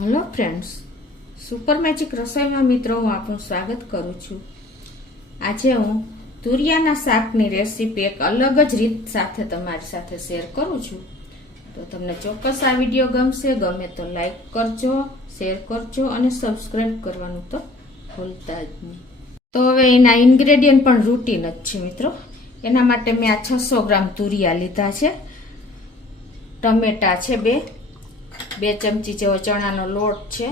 Hello friends, super magic રસોઈમાં મિત્રો હું આપનું સ્વાગત કરું છું। આજે હું તુરિયાના શાકની રેસીપી એક અલગ જ રીત સાથે તમારી સાથે શેર કરું છું। તો તમને ચોક્કસ આ વિડીયો ગમશે। ગમે તો લાઈક કરજો, શેર કરજો અને સબસ્ક્રાઈબ કરવાનું તો ભૂલતા જ નહીં। તો હવે એના ઇન્ગ્રેડિયન્ટ પણ રૂટીન જ છે મિત્રો। એના માટે મેં આ 600 ગ્રામ તુરિયા લીધા છે, ટમેટા છે 2 ચમચી જેવો ચણાનો લોટ છે,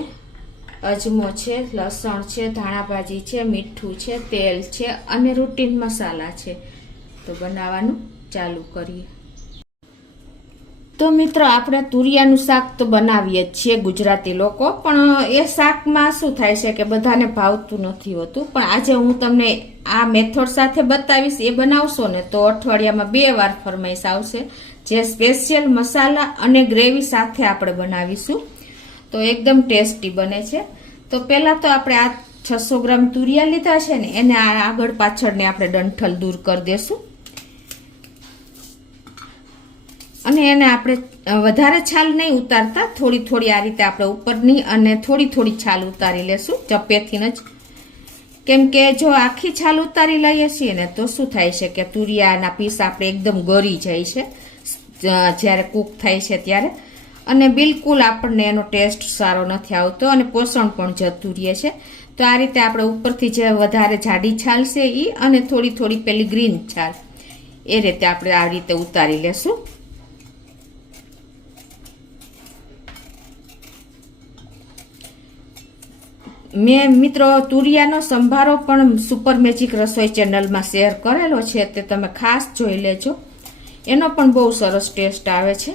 અજમો છે, લસણ છે, ધાણાભાજી છે, મીઠું છે, તેલ છે અને રૂટીન મસાલા છે। તો બનાવવાનું ચાલુ કરીએ। તો મિત્રો આપણે તુરિયાનું શાક તો બનાવીએ જ છીએ ગુજરાતી લોકો, પણ એ શાકમાં શું થાય છે કે બધાને ભાવતું નથી હોતું। પણ આજે હું તમને આ મેથડ સાથે બતાવીશ। એ બનાવશો ને તો અઠવાડિયામાં 2 વાર ફરમાઈશ આવશે, જે સ્પેશિયલ મસાલા અને ગ્રેવી સાથે આપણે બનાવીશું। તો એકદમ ટેસ્ટી બને છે। તો પહેલા તો આપણે આ 600 ગ્રામ તુરિયા લીધા છે ને, એને આગળ પાછળને આપણે ડંઠલ દૂર કરી દેશું અને એને આપણે વધારે છાલ નહીં ઉતારતા, થોડી થોડી આ રીતે આપણે ઉપરની અને થોડી થોડી છાલ ઉતારી લેશું ચપ્પેથી જ। કેમ કે જો આખી છાલ ઉતારી લઈએ છીએ ને તો શું થાય છે કે તુરિયાના પીસ આપણે એકદમ ગળી જાય છે જ્યારે કૂક થાય છે ત્યારે, અને બિલકુલ આપણને એનો ટેસ્ટ સારો નથી આવતો અને પોષણ પણ જતું રહે છે। તો આ રીતે આપણે ઉપરથી જે વધારે જાડી છાલ છે એ અને થોડી થોડી પેલી ગ્રીન છાલ એ રીતે આપણે આ રીતે ઉતારી લેશું। મેં મિત્રો તુરિયાનો સંભારો પણ સુપર મેજિક રસોઈ ચેનલમાં શેર કરેલો છે, તે તમે ખાસ જોઈ લેજો। એનો પણ બહુ સરસ ટેસ્ટ આવે છે।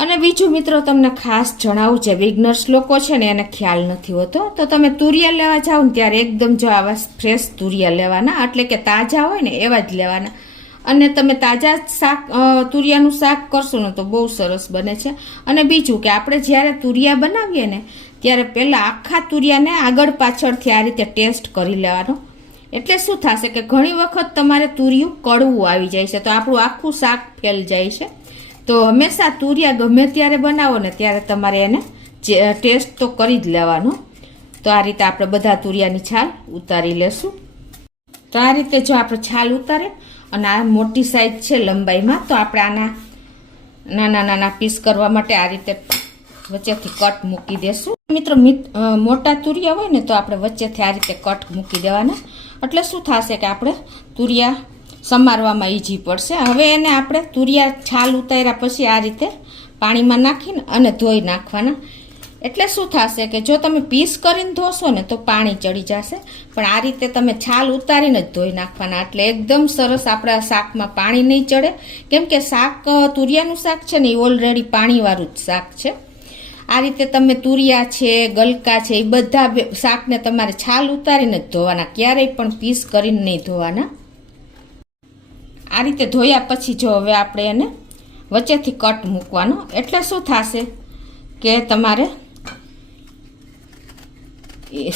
અને બીજું મિત્રો તમને ખાસ જણાવું, જે બિગનર્સ લોકો છે ને એને ખ્યાલ નથી હોતો, તો તમે તુરિયા લેવા જાઓ ને ત્યારે એકદમ જો આવા ફ્રેશ તુરિયા લેવાના, એટલે કે તાજા હોય ને એવા જ લેવાના। અને તમે તાજા શાક તુરિયાનું શાક કરશો ને તો બહુ સરસ બને છે। અને બીજું કે આપણે જ્યારે તુરિયા બનાવીએ ને ત્યારે પહેલાં આખા તુરિયાને આગળ પાછળથી આ રીતે ટેસ્ટ કરી લેવાનો। એટલે શું થશે કે ઘણી વખત તમારે તુરિયું કડવું આવી જાય છે તો આપણું આખું શાક ફેલ જાય છે। તો હંમેશા તુરિયા ગમે ત્યારે બનાવો ને ત્યારે તમારે એને ટેસ્ટ તો કરી જ લેવાનો। તો આ રીતે આપણે બધા તુરિયાની છાલ ઉતારી લેશું। તો આ રીતે જો આપણે છાલ ઉતારે અને આ મોટી સાઈઝ છે લંબાઈમાં, તો આપણે આના નાના નાના પીસ કરવા માટે આ રીતે વચ્ચેથી કટ મૂકી દેશું। મિત્રો મોટા તુરિયા હોય ને તો આપણે વચ્ચેથી આ રીતે કટ મૂકી દેવાના, એટલે શું થશે કે આપણે તુરિયા સમારવામાં ઈઝી પડશે। હવે એને આપણે તુરિયા છાલ ઉતાર્યા પછી આ રીતે પાણીમાં નાખીને અને ધોઈ નાખવાના। એટલે શું થશે કે જો તમે પીસ કરીને ધોશો ને તો પાણી ચડી જશે, પણ આ રીતે તમે છાલ ઉતારીને જ ધોઈ નાખવાના, એટલે એકદમ સરસ આપણા શાકમાં પાણી નહીં ચડે। કેમ કે શાક તુરિયાનું શાક છે ને એ ઓલરેડી પાણીવાળું જ શાક છે। આ રીતે તમે તુરિયા છે, ગલકા છે, એ બધા શાકને તમારે છાલ ઉતારીને જ ધોવાના, ક્યારેય પણ પીસ કરીને નહીં ધોવાના। આ રીતે ધોયા પછી જો હવે આપણે એને વચ્ચેથી કટ મૂકવાનો, એટલે શું થશે કે તમારે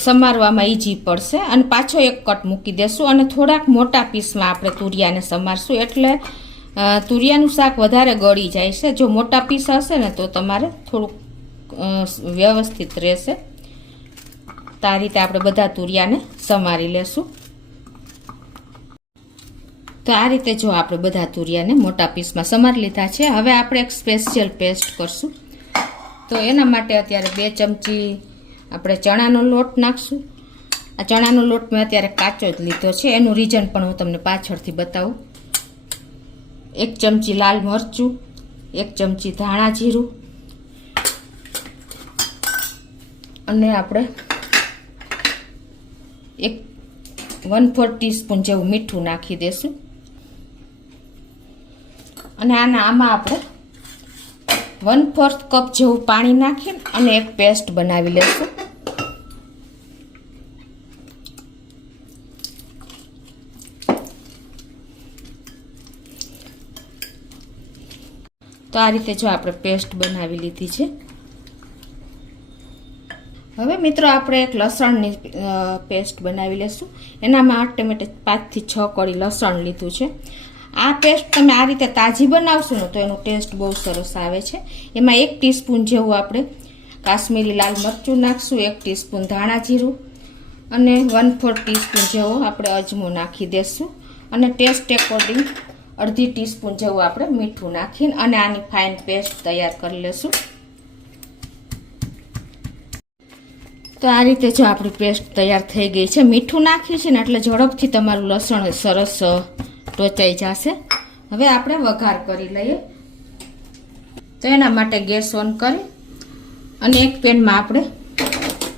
સમારવામાં ઈઝી પડશે। અને પાછો એક કટ મૂકી દેશું અને થોડાક મોટા પીસમાં આપણે તુરિયાને સમારશું, એટલે તુરિયાનું શાક વધારે ગળી જાય છે। જો મોટા પીસ હશે ને તો તમારે થોડુંક વ્યવસ્થિત રહેશે। તો આ રીતે આપણે બધા તુરિયાને સમારી લેશું। તો આ રીતે જો આપણે બધા તુરિયાને મોટા પીસમાં સમારી લીધા છે। હવે આપણે એક સ્પેશિયલ પેસ્ટ કરશું। તો એના માટે અત્યારે 2 ચમચી આપણે ચણાનો લોટ નાખશું। આ ચણાનો લોટ મેં અત્યારે કાચો જ લીધો છે, એનું રીઝન પણ હું તમને પાછળથી બતાવું। 1 ચમચી લાલ મરચું, 1 ચમચી ધાણા જીરું અને આપણે 1/4 ટીસ્પૂન જેવું મીઠું નાખી દેશું। અને આમાં આપણે 1/4 કપ જેવું પાણી નાખીને અને એક પેસ્ટ બનાવી લેશું। તો આ રીતે જો આપણે પેસ્ટ બનાવી લીધી છે। હવે મિત્રો આપણે એક લસણની પેસ્ટ બનાવી લેશું। એના માટે 5 થી 6 કળી લસણ લીધું છે। આ પેસ્ટ તમે આ રીતે તાજી બનાવશો ને તો એનો ટેસ્ટ બહુ સરસ આવે છે. એમાં 1 ટીસ્પૂન જેવું આપણે કાશ્મીરી લાલ મરચું નાખશું, 1 ટીસ્પૂન ધાણા જીરું અને 1/4 ટીસ્પૂન જેવો આપણે અજમો નાખી દઈશું અને ટેસ્ટ એકોર્ડિંગ અડધી ટીસ્પૂન જેવું આપણે મીઠું નાખીને અને આની ફાઇન પેસ્ટ તૈયાર કરી લેશું. તો આ રીતે જો આપણી પેસ્ટ તૈયાર થઈ ગઈ છે. મીઠું નાખ્યું છે ને એટલે ઝડપથી તમારું લસણ સરસ ટોચાઈ જશે. હવે આપણે વઘાર કરી લઈએ. તો એના માટે ગેસ ઓન કરી અને એક પેનમાં આપણે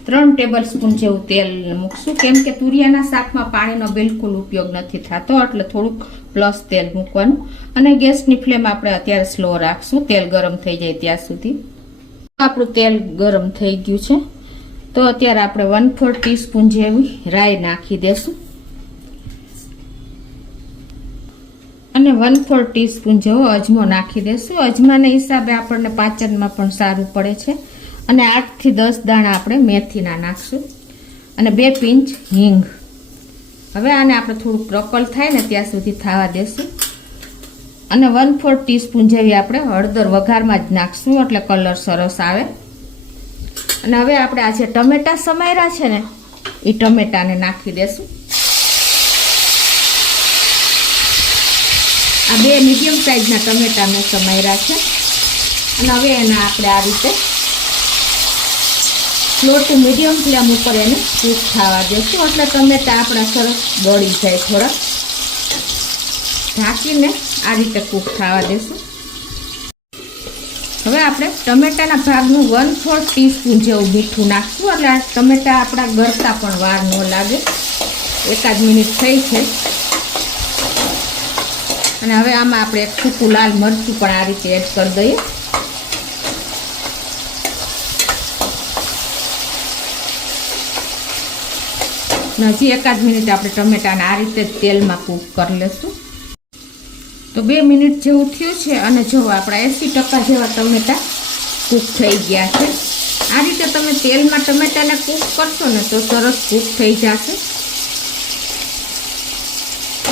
3 ટેબલ સ્પૂન જેવું તેલ મૂકશું. કેમ કે તુરિયાના શાકમાં પાણીનો બિલકુલ ઉપયોગ નથી થતો એટલે થોડુંક પ્લસ તેલ મૂકવાનું. અને ગેસની ફ્લેમ આપણે અત્યારે સ્લો રાખશું તેલ ગરમ થઈ જાય ત્યાં સુધી. આપણું તેલ ગરમ થઈ ગયું છે. તો અત્યારે આપણે 1/4 ટીસ્પૂન જેવી રાઈ નાખી દેશું અને 1/4 ટીસ્પૂન જેવો અજમો નાખી દેશું. અજમાના હિસાબે આપણને પાચનમાં પણ સારું પડે છે. અને 8 થી 10 દાણા આપણે મેથીના નાખશું અને 2 પિંચ હિંગ. હવે આને આપણે થોડુંક ક્રકલ થાય ને ત્યાં સુધી થવા દેશું અને 1/4 ટીસ્પૂન જેવી આપણે હળદર વઘારમાં જ નાખશું એટલે કલર સરસ આવે. અને હવે આપણે આ જે ટમેટા સમાર્યા છે ને એ ટમેટાને નાખી દેશું. આ 2 મીડિયમ સાઈઝના ટમેટા મેં સમાર્યા છે અને હવે એને આપણે આ રીતે સ્લો ટુ મીડિયમ ફ્લેમ ઉપર એને કૂક થવા દેશું એટલે ટમેટા આપણા સરસ ગળી જાય. થોડા ઢાંકીને આ રીતે કૂક થવા દેશું. હવે આપણે ટમેટાના ભાગનું 1/4 ટીસ્પૂન જેવું મીઠું નાખશું એટલે આ ટમેટા આપણા ગળતા પણ વાર ન લાગે. 1 મિનિટ થઈ છે અને હવે આમાં આપણે એક સૂકું લાલ મરચું પણ આ રીતે એડ કરી દઈએ. હજી 1 મિનિટ આપણે ટમેટાને આ રીતે તેલમાં કૂક કરી લઈશું. તો 2 મિનિટ જેવું થયું છે અને જો આપણા 80% જેવા ટમેટા કૂક થઈ ગયા છે. આ રીતે તમે તેલમાં ટમેટાને કૂક કરશો ને તો સરસ કૂક થઈ જશે.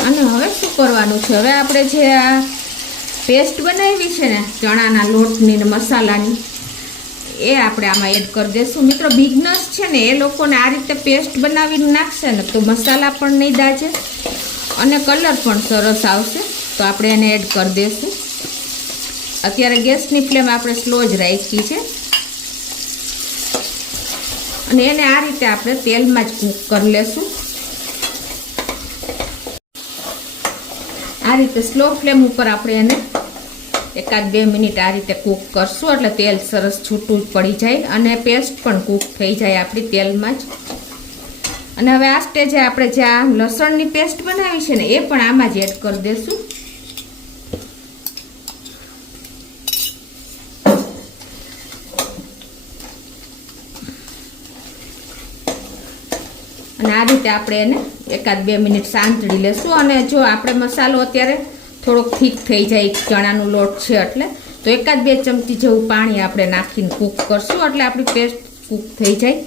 અને હવે શું કરવાનું છે, હવે આપણે જે આ પેસ્ટ બનાવી છે ને ચણાના લોટની ને મસાલાની એ આપણે આમાં એડ કરી દઈશું. મિત્રો બિગનર્સ છે ને એ લોકોને આ રીતે પેસ્ટ બનાવીને નાખશે ને તો મસાલા પણ નહીં દાજે અને કલર પણ સરસ આવશે. તો આપણે એને એડ કરી દઈશું. અત્યારે ગેસની ફ્લેમ આપણે સ્લો જ રાખી છે અને એને આ રીતે આપણે તેલમાં જ કૂક કરી લેશું. આ રીતે સ્લો ફ્લેમ ઉપર આપણે એને 1-2 મિનિટ આ રીતે કૂક કરશું એટલે તેલ સરસ છૂટું પડી જાય અને પેસ્ટ પણ કૂક થઈ જાય આપણી તેલમાં જ. અને હવે આ સ્ટેજે આપણે જે આ લસણની પેસ્ટ બનાવી છે ને એ પણ આમાં જ એડ કરી દઈશું. અને આ રીતે આપણે એને 1-2 મિનિટ સાંતળી લેશું. અને જો આપણે મસાલો અત્યારે થોડોક થીક થઈ જાય ચણાનો લોટ છે એટલે તો 1-2 ચમચી જેવું પાણી આપણે નાખીને કૂક કરશું એટલે આપણી પેસ્ટ કૂક થઈ જાય.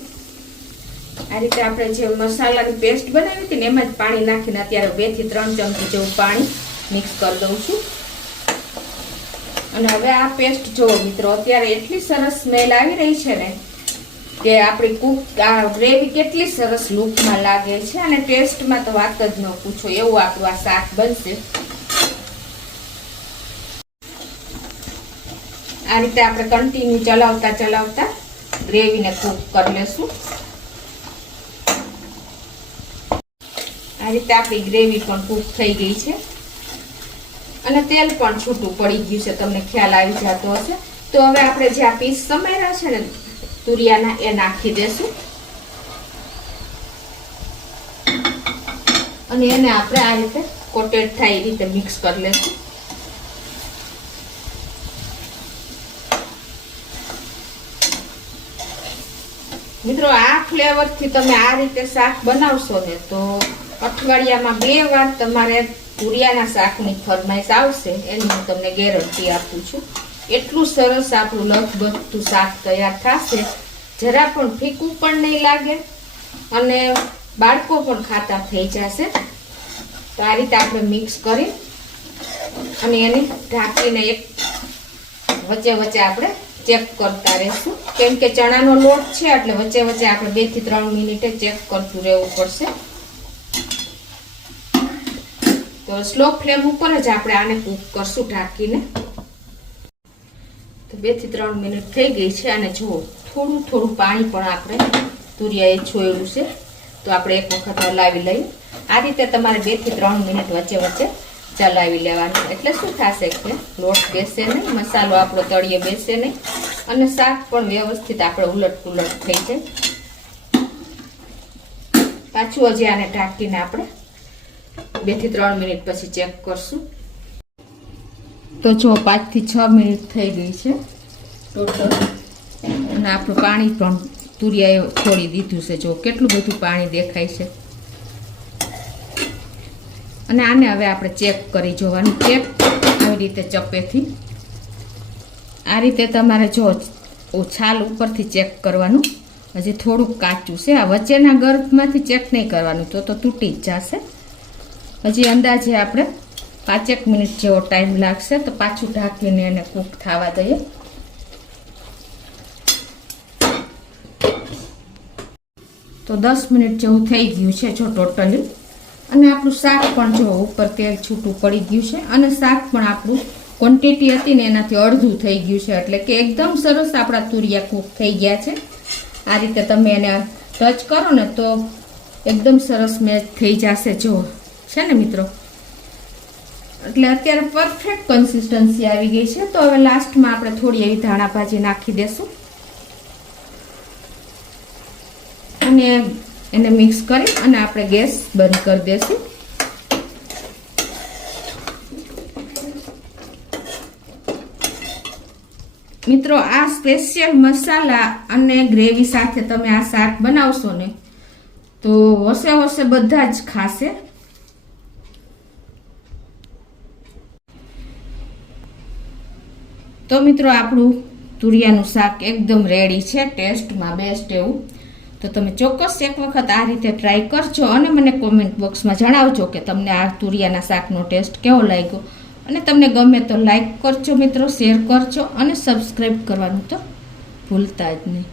આ રીતે આપણે જે મસાલાની પેસ્ટ બનાવી હતી ને એમાં જ પાણી નાખીને અત્યારે 2 થી 3 ચમચી જેવું પાણી મિક્સ કરી દઉં છું. અને હવે આ પેસ્ટ જો મિત્રો અત્યારે એટલી સરસ સ્મેલ આવી રહી છે ને કે આપણી કૂક આ ગ્રેવી કેટલી સરસ લુકમાં લાગે છે અને ટેસ્ટમાં તો વાત જ ન પૂછો એવું આપણું આ શાક બનશે. આ રીતે આપણે કન્ટિન્યુ ચલાવતા ગ્રેવીને કૂક કરી લેશું. આ રીતે આપણી ગ્રેવી પણ કૂક થઈ ગઈ છે અને તેલ પણ છૂટું પડી ગયું છે, તમને ખ્યાલ આવી જતો હશે. તો હવે આપણે જે આ પીસ સમાર્યા છે ને તુરિયાના એ નાખી દેશું અને એને આપણે આ રીતે કોટેડ થાય એ રીતે મિક્સ કરી લેશું. મિત્રો આ ફ્લેવરથી તમે આ રીતે શાક બનાવશો ને તો અઠવાડિયામાં 2 વાર તમારે તુરિયાના શાકની ફરમાઈશ આવશે એની હું તમને ગેરંટી આપું છું. એટલું સરસ આપણું લથબથતું શાક તૈયાર થશે. જરા પણ ફીકું પણ નહીં લાગે અને બાળકો પણ ખાતા થઈ જશે. તો આ રીતે આપણે મિક્સ કરી અને એને ઢાંકીને એક વચ્ચે વચ્ચે આપણે ચેક કરતા રહેશું, કેમ કે ચણાનો લોટ છે એટલે વચ્ચે વચ્ચે આપણે 2 થી 3 મિનિટે ચેક કરતું રહેવું પડશે. તો સ્લો ફ્લેમ ઉપર જ આપણે આને કૂક કરશું ઢાંકીને. તો 2 થી 3 મિનિટ થઈ ગઈ છે અને જુઓ થોડું થોડું પાણી પણ આપણે તુરિયાએ છોડ્યું છે. તો આપણે એક વખત હલાવી લઈએ. આ રીતે તમારે 2 થી 3 મિનિટ વચ્ચે વચ્ચે ચલાવી લેવાનું, એટલે શું થશે કે લોટ બેસે નહીં, મસાલો આપણો તળિયે બેસે નહીં અને શાક પણ વ્યવસ્થિત આપણે ઉલટ પુલટ થઈ જાય. પાછું હજી આને ઢાંકીને આપણે 2 થી 3 મિનિટ પછી ચેક કરશું. તો જો 5 થી 6 મિનિટ થઈ ગઈ છે ટોટલ અને આપણું પાણી પણ તુરિયાએ છોડી દીધું છે. જો કેટલું બધું પાણી દેખાય છે. અને આને હવે આપણે ચેક કરી જોવાનું, ચેક આવી રીતે ચપ્પેથી આ રીતે તમારે જો છાલ ઉપરથી ચેક કરવાનું. હજી થોડુંક કાચું છે, આ વચ્ચેના ગર્ભમાંથી ચેક નહીં કરવાનું, તો તૂટી જ જશે. હજી અંદાજે આપણે 5 મિનિટ જેવો ટાઈમ લાગશે. તો પાછું ઢાંકીને એને કૂક થવા દઈએ. તો 10 મિનિટ જેવું થઈ ગયું છે જો ટોટલી. અને આપણું શાક પણ જો ઉપર તેલ છૂટું પડી ગયું છે અને શાક પણ આપણું ક્વોન્ટિટી હતી ને એનાથી અડધું થઈ ગયું છે, એટલે કે એકદમ સરસ આપણા તુરિયા કૂક થઈ ગયા છે. આ રીતે તમે એને ટચ કરો ને તો એકદમ સરસ મેચ થઈ જશે જો છે ને મિત્રો. એટલે અત્યારે પરફેક્ટ કન્સિસ્ટન્સી આવી ગઈ છે. તો હવે લાસ્ટમાં આપણે થોડી એવી ધાણા ભાજી નાખી દેશું અને એને મિક્સ કરી અને આપણે ગેસ બંધ કરી દેશું. મિત્રો આ સ્પેશિયલ મસાલા અને ગ્રેવી સાથે તમે આ શાક બનાવશો ને તો હોશે બધા જ ખાશે. તો મિત્રો આપણું તુરિયાનું શાક એકદમ રેડી છે, ટેસ્ટમાં બેસ્ટ એવું. તો તમે ચોક્કસ એક વખત આ રીતે ટ્રાય કરજો અને મને કોમેન્ટ બોક્સમાં જણાવજો કે તમને આ તુરિયાના શાકનો ટેસ્ટ કેવો લાગ્યો. અને તમને ગમે તો લાઈક કરજો મિત્રો, શેર કરજો અને સબસ્ક્રાઈબ કરવાનું તો ભૂલતા જ નહીં.